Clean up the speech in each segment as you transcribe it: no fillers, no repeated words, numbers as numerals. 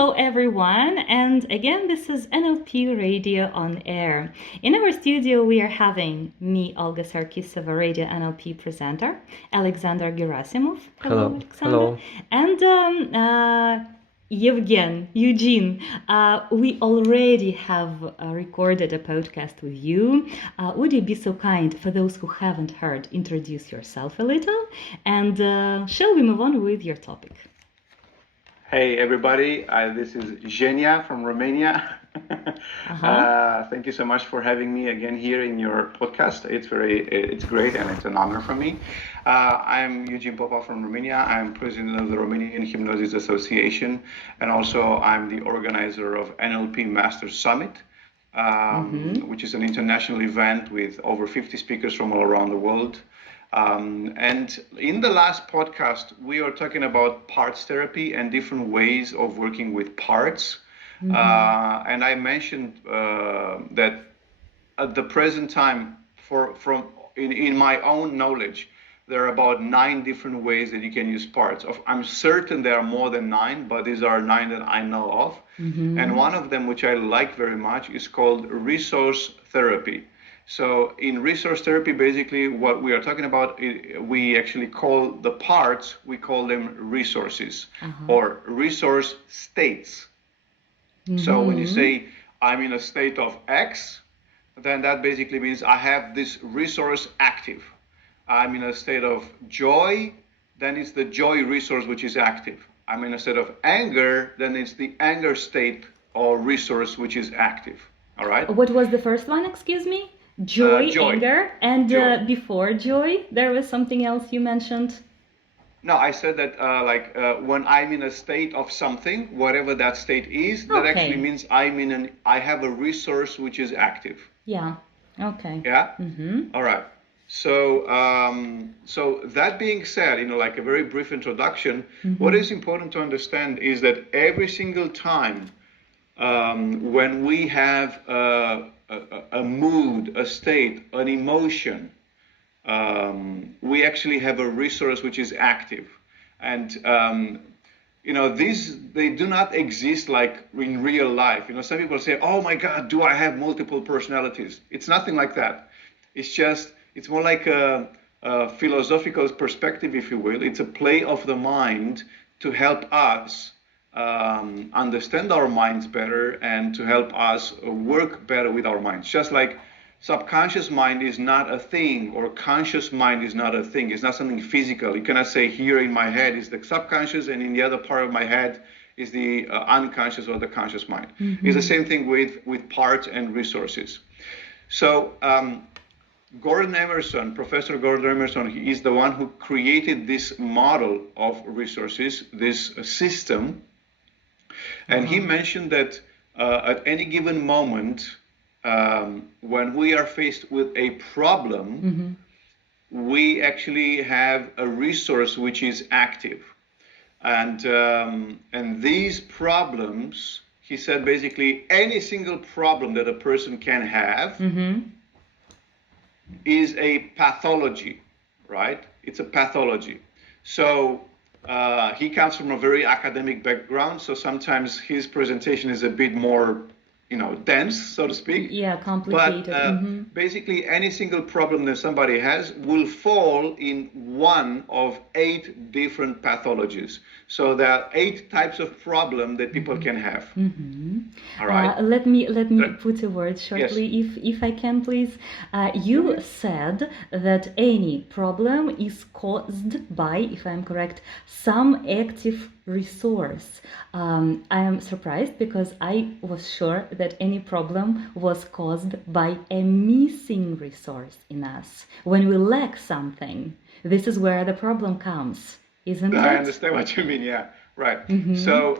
Hello everyone, and again this is NLP Radio on Air. In our studio we are having me, Olga Sarkisova, Radio NLP presenter, Alexander Gerasimov. Hello. Alexander. Hello. And Eugene, we already have recorded a podcast with you. Would you be so kind, for those who haven't heard, introduce yourself a little, and shall we move on with your topic? Hey everybody, this is Zhenya from Romania. Thank you so much for having me again here in your podcast. It's great and it's an honor for me. I'm Eugen Popa from Romania. I'm president of the Romanian Hypnosis Association, and also I'm the organizer of NLP Masters Summit, which is an international event with over 50 speakers from all around the world. And in the last podcast, we are talking about parts therapy and different ways of working with parts. And I mentioned that at the present time, in my own knowledge, there are about 9 different ways that you can use parts. I'm certain there are more than 9, but these are 9 that I know of. And one of them, which I like very much, is called resource therapy. So in resource therapy, basically what we are talking about, we actually call the parts, we call them resources or resource states. So when you say, I'm in a state of X, then that basically means I have this resource active. I'm in a state of joy, then it's the joy resource which is active. I'm in a state of anger, then it's the anger state or resource which is active. All right? What was the first one, excuse me? Joy, anger, and joy. Before joy, there was something else you mentioned. No, I said that when I'm in a state of something, whatever that state is, that actually means I have a resource which is active. Yeah. Okay. Yeah. All right. So so that being said, like a very brief introduction, what is important to understand is that every single time when we have a mood, a state, an emotion, we actually have a resource which is active. And they do not exist like in real life. Some people say, oh my God, do I have multiple personalities? It's nothing like that. It's more like a philosophical perspective, if you will. It's a play of the mind to help us understand our minds better and to help us work better with our minds. Just like subconscious mind is not a thing or conscious mind is not a thing. It's not something physical. You cannot say here in my head is the subconscious and in the other part of my head is the unconscious or the conscious mind. It's the same thing with parts and resources. So Professor Gordon Emerson, he is the one who created this model of resources, this system. And he mentioned that at any given moment, when we are faced with a problem, we actually have a resource which is active. And these problems, he said, basically any single problem that a person can have is a pathology, right? It's a pathology. So he comes from a very academic background, so sometimes his presentation is a bit more, dense, so to speak. Yeah, complicated. But basically, any single problem that somebody has will fall in one of 8 different pathologies. So there are 8 types of problem that people can have. All right. Let me put a word shortly, yes. if I can, please. You said that any problem is caused by, if I'm correct, some active resource. I am surprised because I was sure that any problem was caused by a missing resource in us. When we lack something, this is where the problem comes, isn't it? I understand what you mean. Yeah, right. So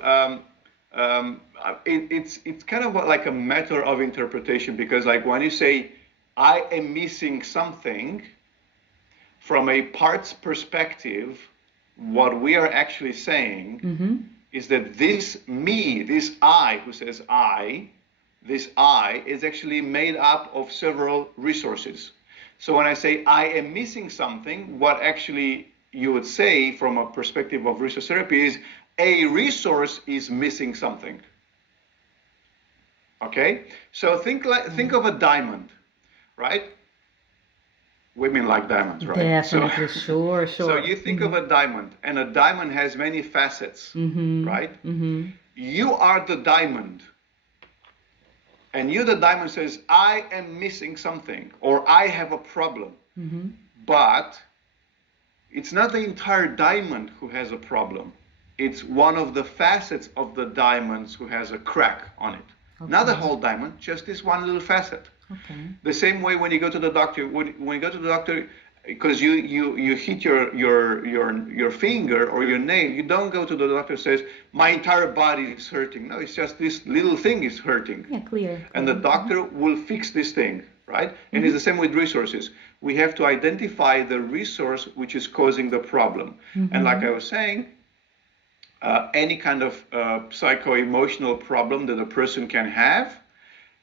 it's kind of like a matter of interpretation, because like when you say I am missing something, from a parts perspective, what we are actually saying is that this me, this I who says this I is actually made up of several resources. So when I say I am missing something, what actually you would say from a perspective of resource therapy is a resource is missing something. Okay, so think of a diamond, right? Women like diamonds, right? Definitely, sure. So you think of a diamond, and a diamond has many facets, right? You are the diamond, and you, the diamond, says, I am missing something, or I have a problem. But it's not the entire diamond who has a problem. It's one of the facets of the diamonds who has a crack on it. Okay. Not the whole diamond, just this one little facet. Okay. The same way when you go to the doctor, when you go to the doctor, because you hit your finger or your nail, you don't go to the doctor and says, my entire body is hurting. No, it's just this little thing is hurting. Yeah, clear. And the doctor will fix this thing, right? And it's the same with resources. We have to identify the resource which is causing the problem. And like I was saying, any kind of psycho-emotional problem that a person can have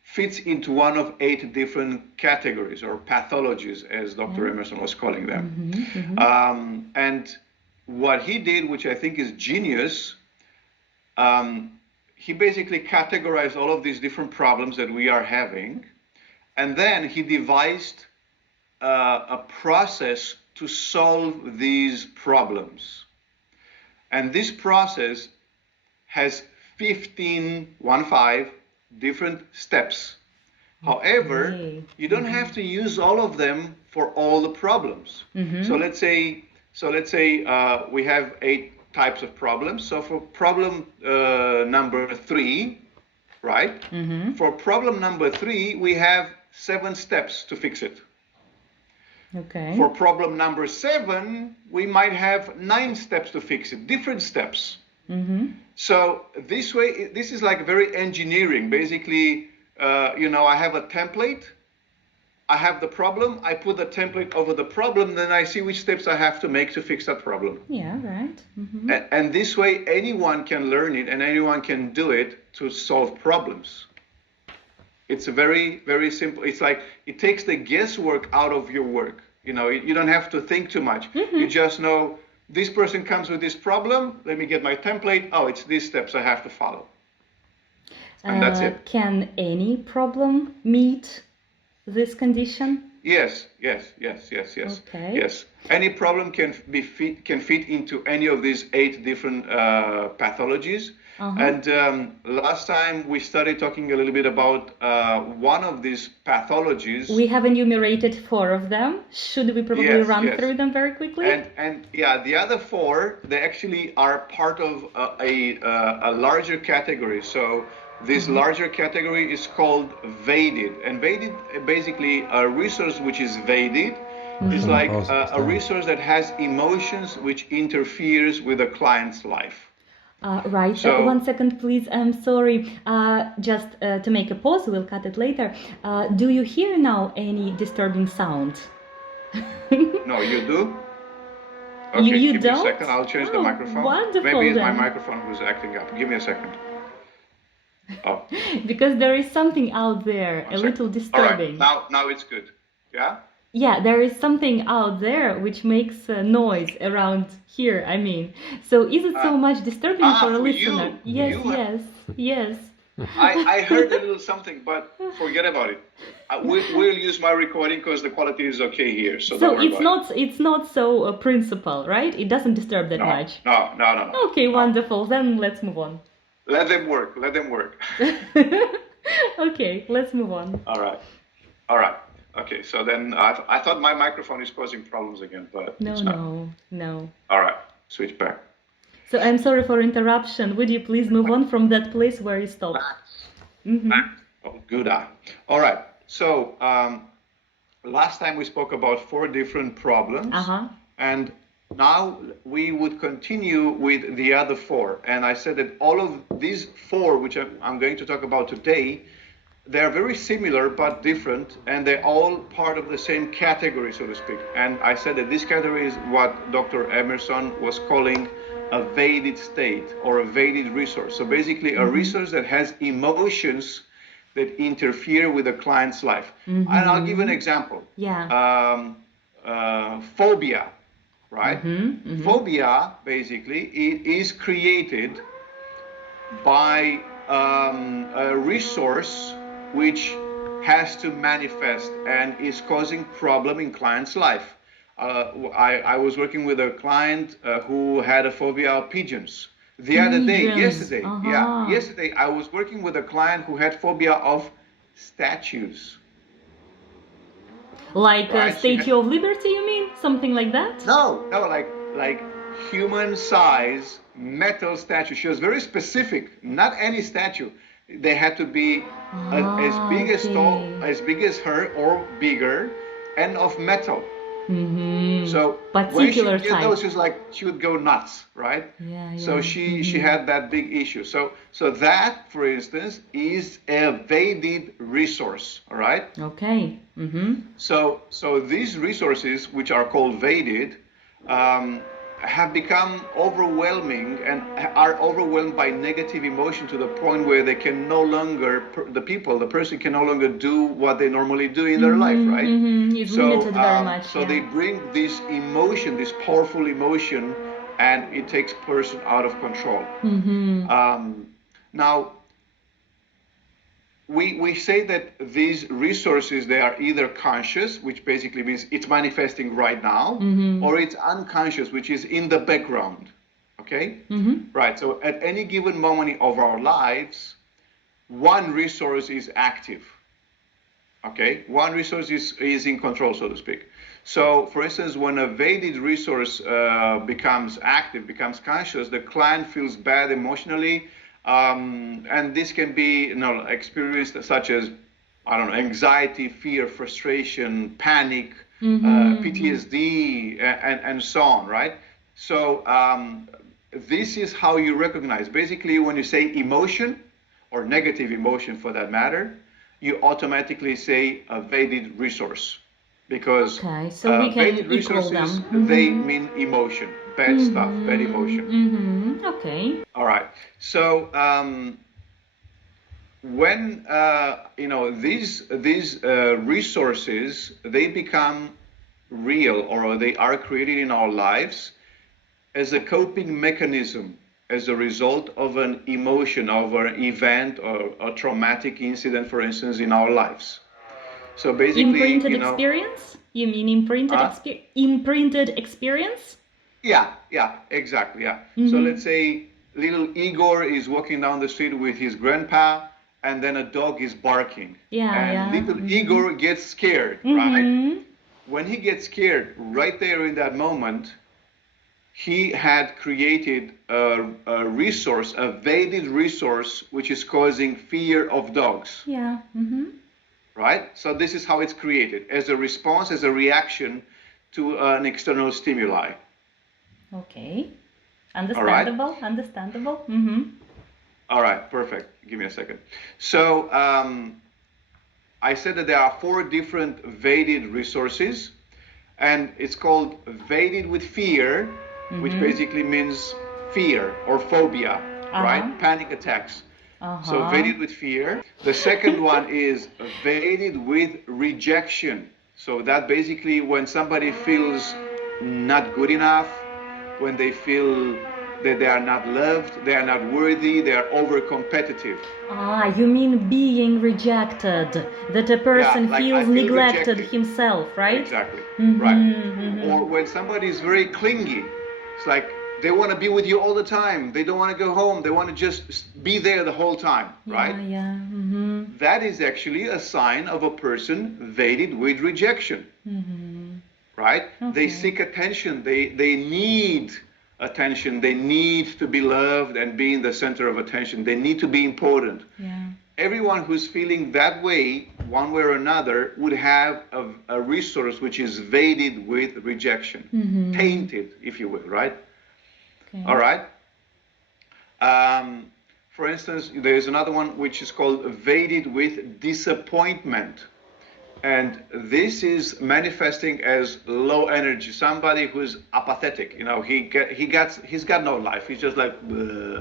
fits into one of 8 different categories or pathologies, as Dr. Emerson was calling them. And what he did, which I think is genius, he basically categorized all of these different problems that we are having, and then he devised a process to solve these problems. And this process has 15 different steps. However, you don't have to use all of them for all the problems. So let's say we have 8 types of problems. So for problem number 3, right? For problem number 3, we have 7 steps to fix it. Okay. For problem number 7, we might have 9 steps to fix it, different steps. So this way, this is like very engineering. Basically, I have a template, I have the problem, I put the template over the problem, then I see which steps I have to make to fix that problem. Yeah, right. And this way, anyone can learn it and anyone can do it to solve problems. It's a very, very simple. It's like it takes the guesswork out of your work. You don't have to think too much. You just know this person comes with this problem. Let me get my template. Oh, it's these steps I have to follow. And that's it. Can any problem meet this condition? Yes. Okay. Yes. Any problem can fit into any of these 8 different pathologies. And last time we started talking a little bit about one of these pathologies. We have enumerated 4 of them. Should we probably run through them very quickly? And the other 4, they actually are part of a larger category. So this larger category is called Vedic. And Vedic, basically a resource which is Vedic, is like a resource that has emotions which interferes with a client's life. Right. So, 1 second, please. I'm sorry. Just to make a pause, we'll cut it later. Do you hear now any disturbing sound? No, you do? Okay, you give don't? me a second. I'll change the microphone. Wonderful. Maybe it's my microphone who's acting up. Give me a second. Oh. Because there is something out there, a little disturbing. All right. Now it's good. Yeah? Yeah, there is something out there which makes noise around here, I mean. So is it so much disturbing for a listener? Yes. I heard a little something, but forget about it. We'll use my recording because the quality is okay here. So it's not so principal, right? It doesn't disturb that much. No. Okay, wonderful. Then let's move on. Let them work. Okay, let's move on. All right. Okay, so then I thought my microphone is causing problems again, but it's not. No. All right, switch back. So I'm sorry for interruption. Would you please move on from that place where you stopped? Oh, good. All right. So last time we spoke about 4 different problems, and now we would continue with the other 4. And I said that all of these 4, which I'm going to talk about today, they're very similar but different, and they're all part of the same category, so to speak. And I said that this category is what Dr. Emerson was calling a Vedic state or a Vedic resource. So basically a resource that has emotions that interfere with a client's life. And I'll give an example. Yeah. Phobia. right? Phobia, basically, it is created by a resource which has to manifest and is causing problem in client's life. I was working with a client who had a phobia of pigeons. The other day, yesterday, I was working with a client who had phobia of statues. Like a Statue of Liberty, you mean? Something like that? No, like human size metal statue. She was very specific. Not any statue. They had to be as big as big as her or bigger, and of metal. So when she did those, she would go nuts, right? So she had that big issue. So that, for instance, is a Vedic resource, all right? Okay. So these resources, which are called Vedic, have become overwhelming and are overwhelmed by negative emotion to the point where they can no longer, the person can no longer do what they normally do in their life, right? It's limited very much. So they bring this emotion, this powerful emotion, and it takes person out of control. Now, we say that these resources, they are either conscious, which basically means it's manifesting right now, or it's unconscious, which is in the background, okay? Right, so at any given moment of our lives, one resource is active, okay? One resource is in control, so to speak. So, for instance, when a Vedic resource becomes active, becomes conscious, the client feels bad emotionally, and this can be experienced such as, anxiety, fear, frustration, panic, PTSD, and so on, right? So this is how you recognize. Basically, when you say emotion, or negative emotion for that matter, you automatically say a Vedic resource. Because so we can Vedic resources, they mean emotion, bad stuff, bad emotion. Okay. All right. So when these resources, they become real, or they are created in our lives as a coping mechanism, as a result of an emotion, of an event, or a traumatic incident, for instance, in our lives. So basically, imprinted experience? You mean imprinted experience? Yeah, exactly, yeah. So let's say little Igor is walking down the street with his grandpa, and then a dog is barking. Little Igor gets scared, right? When he gets scared, right there in that moment, he had created a resource, a Vedic resource, which is causing fear of dogs. Right? So this is how it's created, as a response, as a reaction to an external stimuli. Okay. Understandable. All right. Understandable. All right, perfect. Give me a second. So I said that there are 4 different Vedic resources, and it's called Vedic with fear, which basically means fear or phobia, right? Panic attacks. So Vedic with fear. The second one is Vedic with rejection. So that basically when somebody feels not good enough, when they feel that they are not loved, they are not worthy, they are over competitive. You mean being rejected, that a person feels neglected himself, right? Exactly, right. Or when somebody is very clingy, it's like they want to be with you all the time. They don't want to go home. They want to just be there the whole time, right? That is actually a sign of a person Vedic with rejection, right? They seek attention. They need attention. They need to be loved and be in the center of attention. They need to be important. Everyone who's feeling that way, one way or another, would have a resource which is Vedic with rejection, tainted, if you will, right? All right. For instance, there is another one which is called Vedic with disappointment, and this is manifesting as low energy. Somebody who's apathetic. He's got no life. He's just like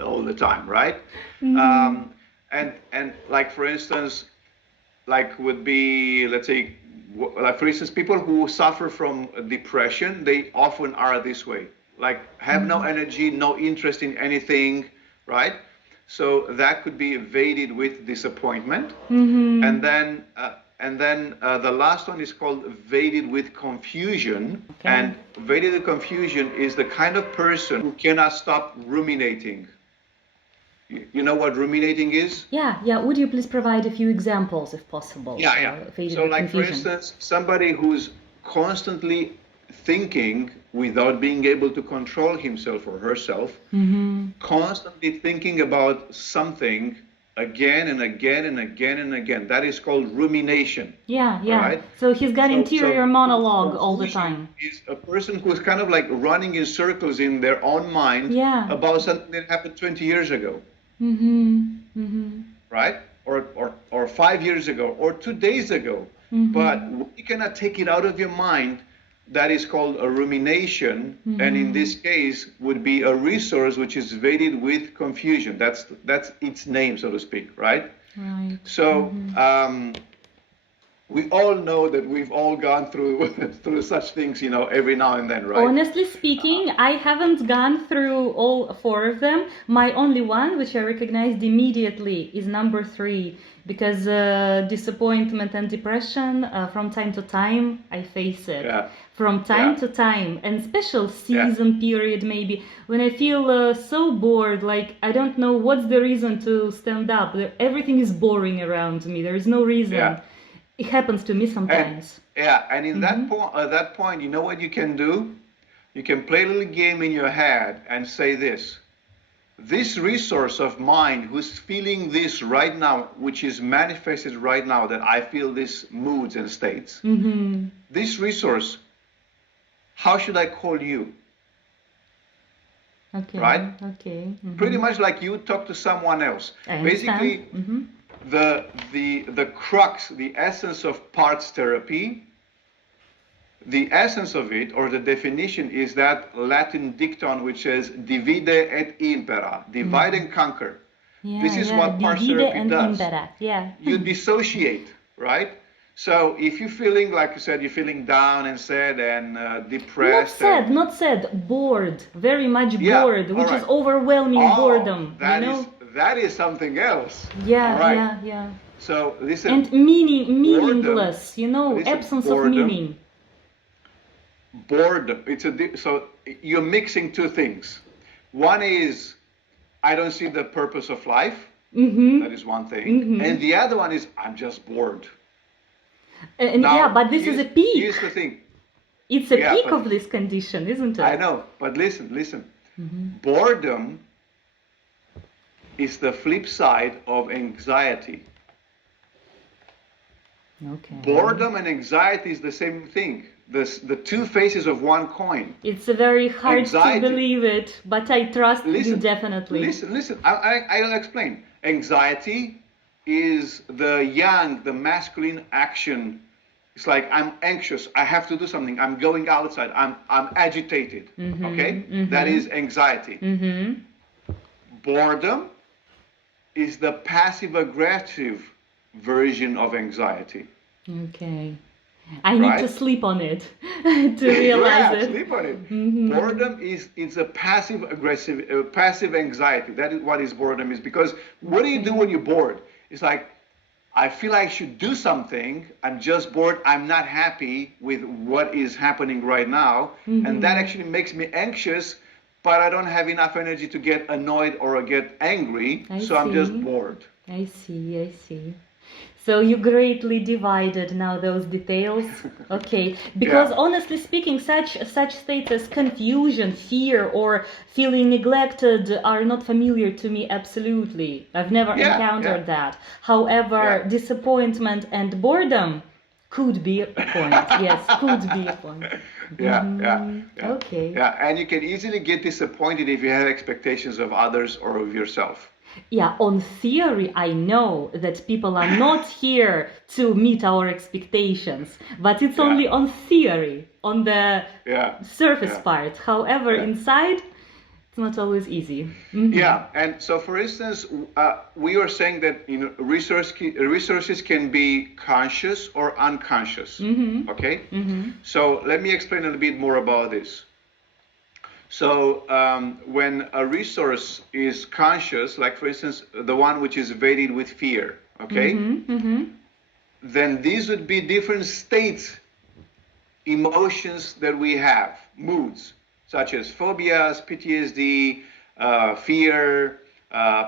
all the time, right? And like for instance, like would be, let's say, like for instance, people who suffer from depression, they often are this way, like have no energy, no interest in anything, right? So that could be evaded with disappointment. And then the last one is called evaded with confusion. Okay. And evaded with confusion is the kind of person who cannot stop ruminating. You know what ruminating is? Yeah. Would you please provide a few examples, if possible? Yeah. So, like for instance, somebody who's constantly thinking without being able to control himself or herself, constantly thinking about something again and again and again and again. That is called rumination. Yeah. Right? So he's got interior monologue all the time. Is a person who is kind of like running in circles in their own mind about something that happened 20 years ago. Right? Or 5 years ago, or 2 days ago. But you cannot take it out of your mind. That is called a rumination, and in this case would be a resource which is evaded with confusion. That's its name, so to speak, right? Right. So we all know that we've all gone through through such things, every now and then, right? Honestly speaking, I haven't gone through all 4 of them. My only one, which I recognized immediately, is number 3, because disappointment and depression, from time to time, I face it. Yeah. From time to time, and special season period maybe, when I feel so bored, like I don't know what's the reason to stand up. Everything is boring around me. There is no reason. Yeah. It happens to me sometimes. And in that point, you know what you can do? You can play a little game in your head and say this resource of mine who's feeling this right now, which is manifested right now, that I feel these moods and states, this resource, how should I call you? Okay. Right? Okay. Pretty much like you talk to someone else. I Basically, the crux, the essence of parts therapy, the essence of it, or the definition, is that Latin dicton which says divide et impera, divide and conquer. This is what parts therapy does. You dissociate, right? So if you're feeling, like you said, you're feeling down and sad and depressed. Not sad, bored, very much bored, which is overwhelming boredom. That is something else. Yeah. So listen. And meaningless, boredom, absence of meaning. Boredom. So you're mixing 2 things. One is, I don't see the purpose of life. That is one thing. And the other one is, I'm just bored. But this is a peak. Here's the thing. It's a peak of this condition, isn't it? I know, but listen. Boredom is the flip side of anxiety. Okay. Boredom and anxiety is the same thing. The 2 faces of one coin. It's very hard to believe it, but I trust you definitely. Listen. I'll explain. Anxiety is the yang, the masculine action. It's like, I'm anxious, I have to do something, I'm going outside, I'm agitated. Okay? That is anxiety. Boredom is the passive-aggressive version of anxiety. Okay. I need to sleep on it to realize it. Sleep on it. Boredom is a passive-aggressive, passive anxiety. That is what boredom is. Because what do you do when you're bored? It's like, I feel I should do something. I'm just bored. I'm not happy with what is happening right now. And that actually makes me anxious, but I don't have enough energy to get annoyed or get angry. I'm just bored. I see. So you greatly divided now those details. Okay, because honestly speaking, such states as confusion, fear, or feeling neglected are not familiar to me absolutely. I've never encountered that. However, disappointment and boredom could be a point. Yes, could be a point. Okay. Yeah, and you can easily get disappointed if you have expectations of others or of yourself. Yeah, on theory, I know that people are not here to meet our expectations, but it's only on theory, on the surface part. However, inside, It's not always easy. Yeah, and so for instance, we are saying that resources can be conscious or unconscious. Okay, so let me explain a little bit more about this. So when a resource is conscious, like for instance, the one which is weighted with fear, okay, then these would be different states, emotions that we have, moods, such as phobias, PTSD, fear,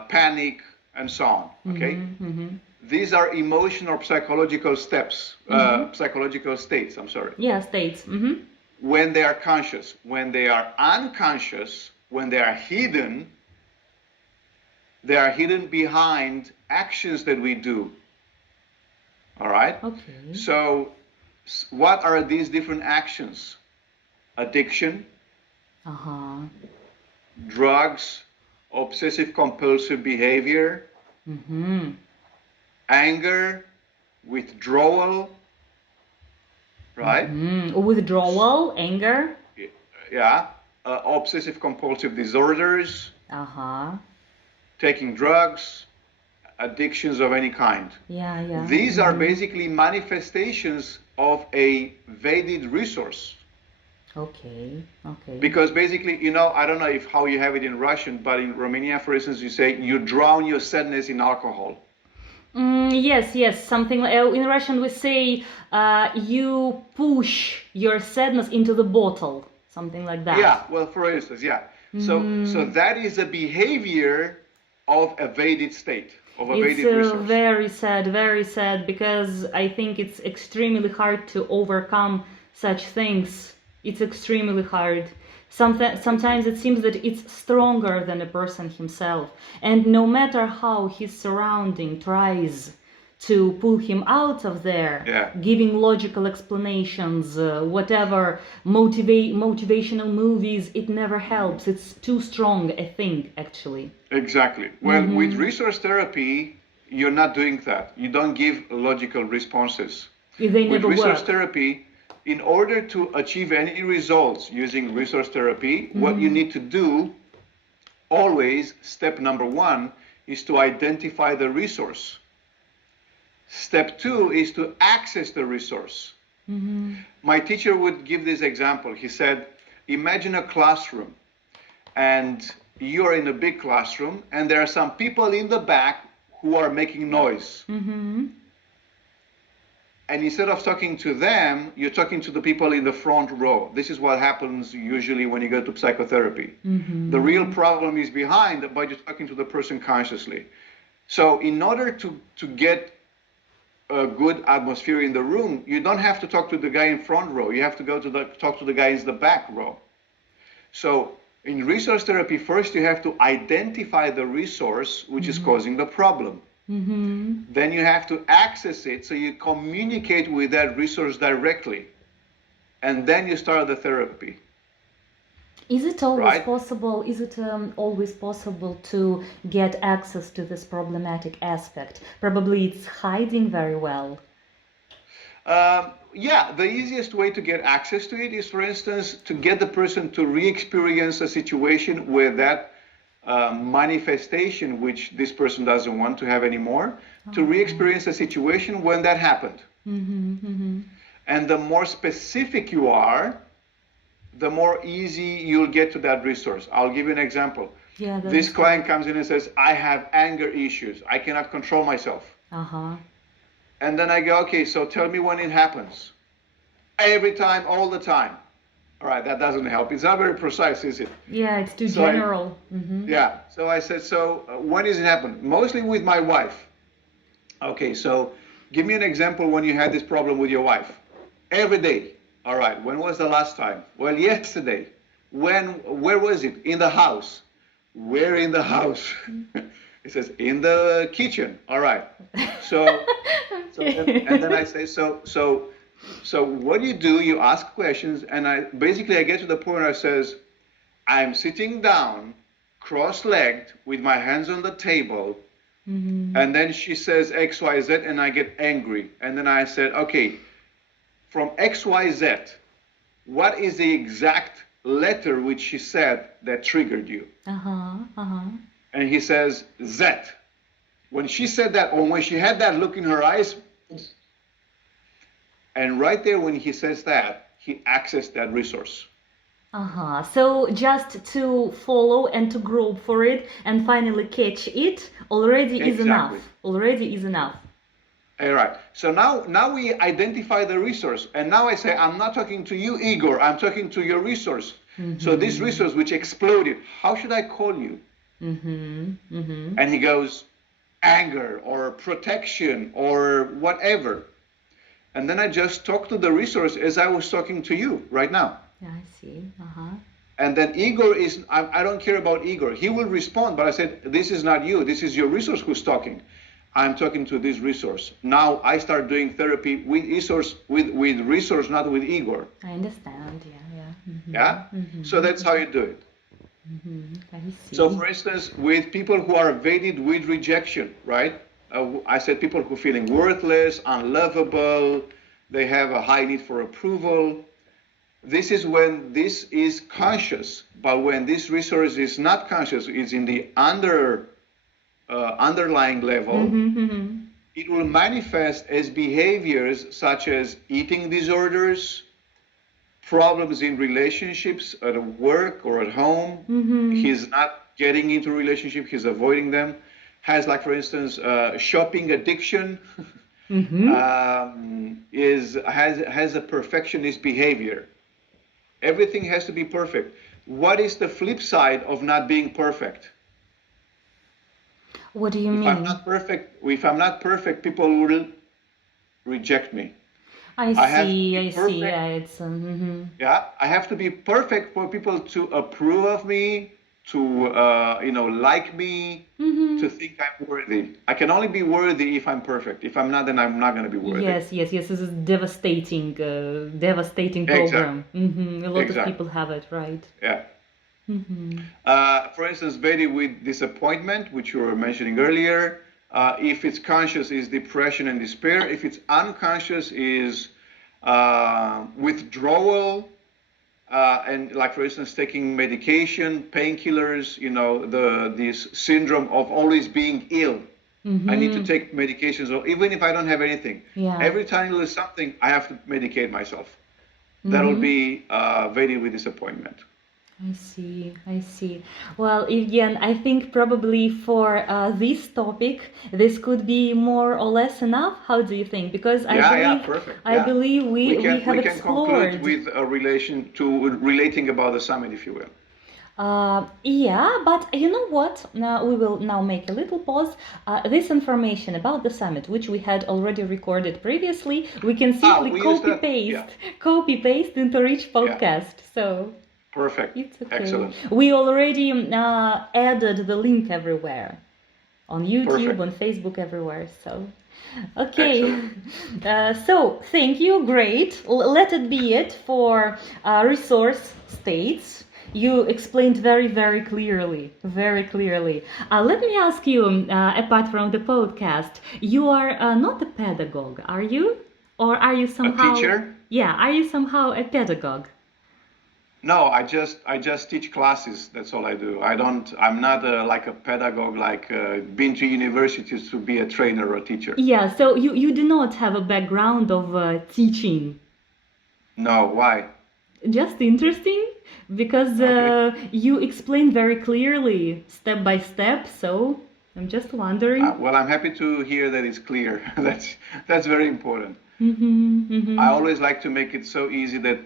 panic, and so on, okay? These are emotional or psychological steps, psychological states, I'm sorry. Yeah, states. When they are conscious. When they are unconscious, when they are hidden behind actions that we do. All right? Okay. So what are these different actions? Addiction, drugs, obsessive compulsive behavior, anger, withdrawal, right? Withdrawal, anger. Yeah. Obsessive compulsive disorders, taking drugs, addictions of any kind. Yeah. These are basically manifestations of a Vedic resource. Okay. Because basically, I don't know how you have it in Russian, but in Romania, for instance, you say you drown your sadness in alcohol. Yes. Something in Russian we say you push your sadness into the bottle, something like that. Yeah. Well, for instance, yeah. So that is a behavior of a Vedic state, of a Vedic resource. It's very sad, because I think it's extremely hard to overcome such things. It's extremely hard. Sometimes it seems that it's stronger than a person himself, and no matter how his surrounding tries to pull him out of there, giving logical explanations, whatever, motivational movies, it never helps. It's too strong a thing, actually. Exactly. Well, with resource therapy, you're not doing that. You don't give logical responses. With resource therapy, in order to achieve any results using resource therapy, what you need to do, always, step number 1, is to identify the resource. Step 2 is to access the resource. My teacher would give this example. He said, imagine a classroom, and you're in a big classroom, and there are some people in the back who are making noise. And instead of talking to them, you're talking to the people in the front row. This is what happens usually when you go to psychotherapy. The real problem is behind, but you're talking to the person consciously. So in order to get a good atmosphere in the room, you don't have to talk to the guy in front row. You have to go to talk to the guy in the back row. So in resource therapy, first you have to identify the resource which is causing the problem. Then you have to access it, so you communicate with that resource directly, and then you start the therapy. Is it always possible? Is it always possible to get access to this problematic aspect? Probably it's hiding very well. Yeah, the easiest way to get access to it is, for instance, to get the person to re-experience a situation where that manifestation, which this person doesn't want to have anymore, to re-experience a situation when that happened. And the more specific you are, the more easy you'll get to that resource. I'll give you an example. This client comes in and says, I have anger issues. I cannot control myself. And then I go, okay, so tell me when it happens. Every time, all the time. All right, that doesn't help. It's not very precise, is it? Yeah, it's too general. Yeah, so I said, when does it happen? Mostly with my wife. Okay, so give me an example when you had this problem with your wife. Every day. All right, when was the last time? Well, yesterday. Where was it? In the house. Where in the house? It says, in the kitchen. All right. And then I say, so what do? You ask questions, and I get to the point where I says, I'm sitting down, cross-legged, with my hands on the table, and then she says X, Y, Z, and I get angry. And then I said, okay, from X, Y, Z, what is the exact letter which she said that triggered you. And he says, Z. When she said that, or when she had that look in her eyes, and right there when he says that, he accessed that resource. So just to follow and to grope for it and finally catch it already is enough. Already is enough. All right. So now we identify the resource, and now I say, I'm not talking to you, Igor. I'm talking to your resource. So this resource which exploded, how should I call you? And he goes, anger or protection or whatever. And then I just talk to the resource as I was talking to you right now. Yeah, I see. And then Igor is, I don't care about Igor. He will respond, but I said, this is not you. This is your resource who's talking. I'm talking to this resource. Now I start doing therapy with resource, not with Igor. I understand, Yeah? So that's how you do it. I see. So for instance, with people who are weighted with rejection, right? I said people who are feeling worthless, unlovable, they have a high need for approval. This is when this is conscious, but when this resource is not conscious, it's in the underlying level, it will manifest as behaviors such as eating disorders, problems in relationships at work or at home. He's not getting into a relationship, he's avoiding them. Has, like, for instance, shopping addiction, has a perfectionist behavior. Everything has to be perfect. What is the flip side of not being perfect? What do you mean? If I'm not perfect, people will reject me. I see. Yeah, it's yeah. I have to be perfect for people to approve of me, to like me, to think I'm worthy. I can only be worthy if I'm perfect. If I'm not, then I'm not going to be worthy. Yes. This is a devastating program. A lot of people have it, right? Yeah. For instance, Vedi with disappointment, which you were mentioning earlier. If it's conscious, is depression and despair. If it's unconscious, is withdrawal, and, like, for instance, taking medication, painkillers. This syndrome of always being ill. I need to take medications, or even if I don't have anything. Every time there's something, I have to medicate myself. That will be Vedi with disappointment. I see. Well, Evgen, I think probably for this topic, this could be more or less enough. How do you think? Because I believe we have explored. We can conclude with a relating about the summit, if you will. But you know what? We will now make a little pause. This information about the summit, which we had already recorded previously, we can simply copy paste into each podcast. So. Perfect. It's okay. Excellent. We already added the link everywhere, on YouTube, on Facebook, everywhere. So, okay. So, thank you. Great. Let it be it for resource states. You explained very, very clearly. Very clearly. Let me ask you, apart from the podcast, you are not a pedagogue, are you? Or are you somehow a teacher? Yeah. Are you somehow a pedagogue? No, I just teach classes. That's all I do. I'm not like a pedagogue, like been to universities to be a trainer or a teacher. Yeah, so you do not have a background of teaching. No, why? Just interesting, because you explain very clearly, step by step. So I'm just wondering. Well, I'm happy to hear that it's clear. That's very important. I always like to make it so easy that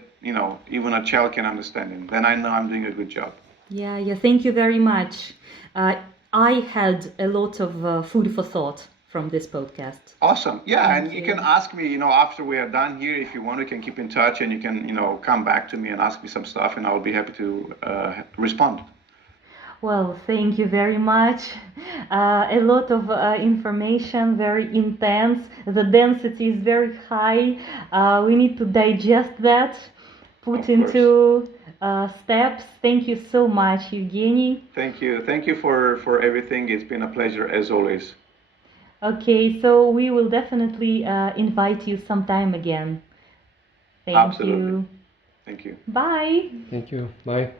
even a child can understand it. Then I know I'm doing a good job. Yeah. Thank you very much. I had a lot of food for thought from this podcast. Awesome. Yeah, and you can ask me, after we are done here, if you want, we can keep in touch, and you can, come back to me and ask me some stuff, and I'll be happy to respond. Well, thank you very much. A lot of information, very intense. The density is very high. We need to digest that, put into steps. Thank you so much, Evgeny. Thank you. Thank you for everything. It's been a pleasure, as always. Okay, so we will definitely invite you sometime again. Thank Absolutely. you. Thank you. Bye. Thank you. Bye.